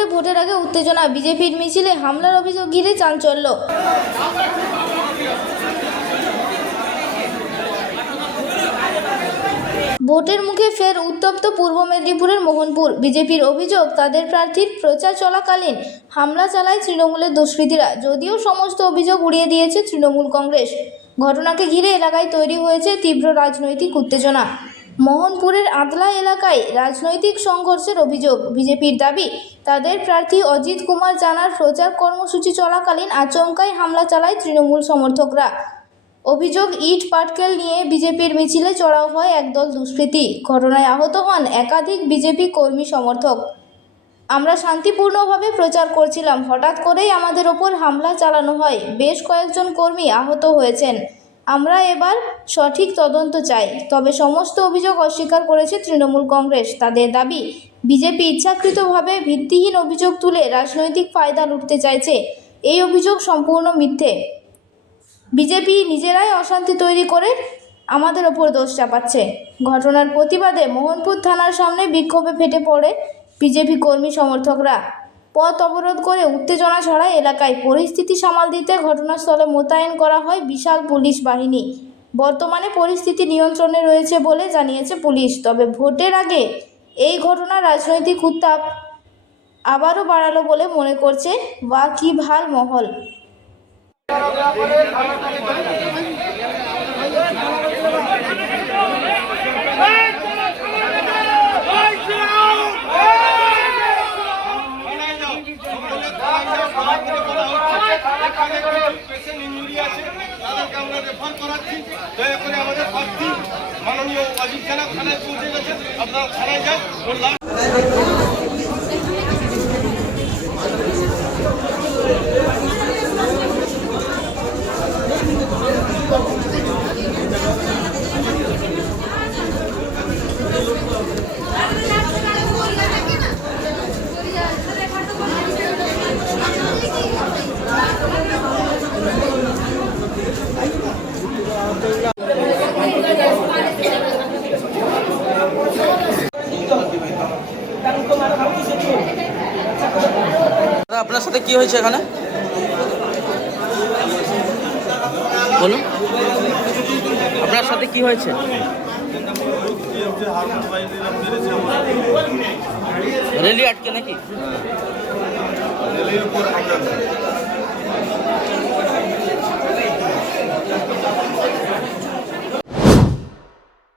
মোহনপুরে ভোটের আগে উত্তেজনা, বিজেপির মিছিলে হামলার অভিযোগ ঘিরে চাঞ্চল্য। ভোটের মুখে ফের উত্তপ্ত পূর্ব মেদিনীপুরের মোহনপুর। বিজেপির অভিযোগ, তাদের প্রার্থীর প্রচার চলাকালীন হামলা চালায় তৃণমূলের দুষ্কৃতীরা। যদিও সমস্ত অভিযোগ উড়িয়ে দিয়েছে তৃণমূল কংগ্রেস। ঘটনাকে ঘিরে এলাকায় তৈরি হয়েছে তীব্র রাজনৈতিক উত্তেজনা। মোহনপুরের আদলা এলাকায় রাজনৈতিক সংঘর্ষের অভিযোগ। বিজেপির দাবি, তাদের প্রার্থী অজিত কুমার জানার প্রচার কর্মসূচি চলাকালীন আচমকাই হামলা চালায় তৃণমূল সমর্থকরা। অভিযোগ, ইট পাটকেল নিয়ে বিজেপির মিছিলে চড়াও হয় একদল দুষ্কৃতী। ঘটনায় আহত হন একাধিক বিজেপি কর্মী সমর্থক। আমরা শান্তিপূর্ণভাবে প্রচার করছিলাম, হঠাৎ করেই আমাদের ওপর হামলা চালানো হয়। বেশ কয়েকজন কর্মী আহত হয়েছেন। আমরা এবার সঠিক তদন্ত চাই। তবে সমস্ত অভিযোগ অস্বীকার করেছে তৃণমূল কংগ্রেস। তাদের দাবি, বিজেপি ইচ্ছাকৃতভাবে ভিত্তিহীন অভিযোগ তুলে রাজনৈতিক ফায়দা লুটতে চাইছে। এই অভিযোগ সম্পূর্ণ মিথ্যে। বিজেপি নিজেরাই অশান্তি তৈরি করে আমাদের ওপর দোষ চাপাচ্ছে। ঘটনার প্রতিবাদে মোহনপুর থানার সামনে বিক্ষোভে ফেটে পড়ে বিজেপি কর্মী সমর্থকরা। পথ অবরোধ করে উত্তেজনা ছড়ায় এলাকায়। পরিস্থিতি সামাল দিতে ঘটনাস্থলে মোতায়েন করা হয় বিশাল পুলিশ বাহিনী। বর্তমানে পরিস্থিতি নিয়ন্ত্রণে রয়েছে বলে জানিয়েছে পুলিশ। তবে ভোটের আগে এই ঘটনা রাজনৈতিক উত্তাপ আবারও বাড়ালো বলে মনে করছে ওয়াকিবহাল মহল। মাননীয় অজিত জেলা থানায় পৌঁছে গেছে, আপনারা থানায় যান বললাম। আপনার সাথে কি হয়েছে এখানে বলুন, আপনার সাথে কি হয়েছে? রেলি আটকে নাকি? রেলির উপর হামলা।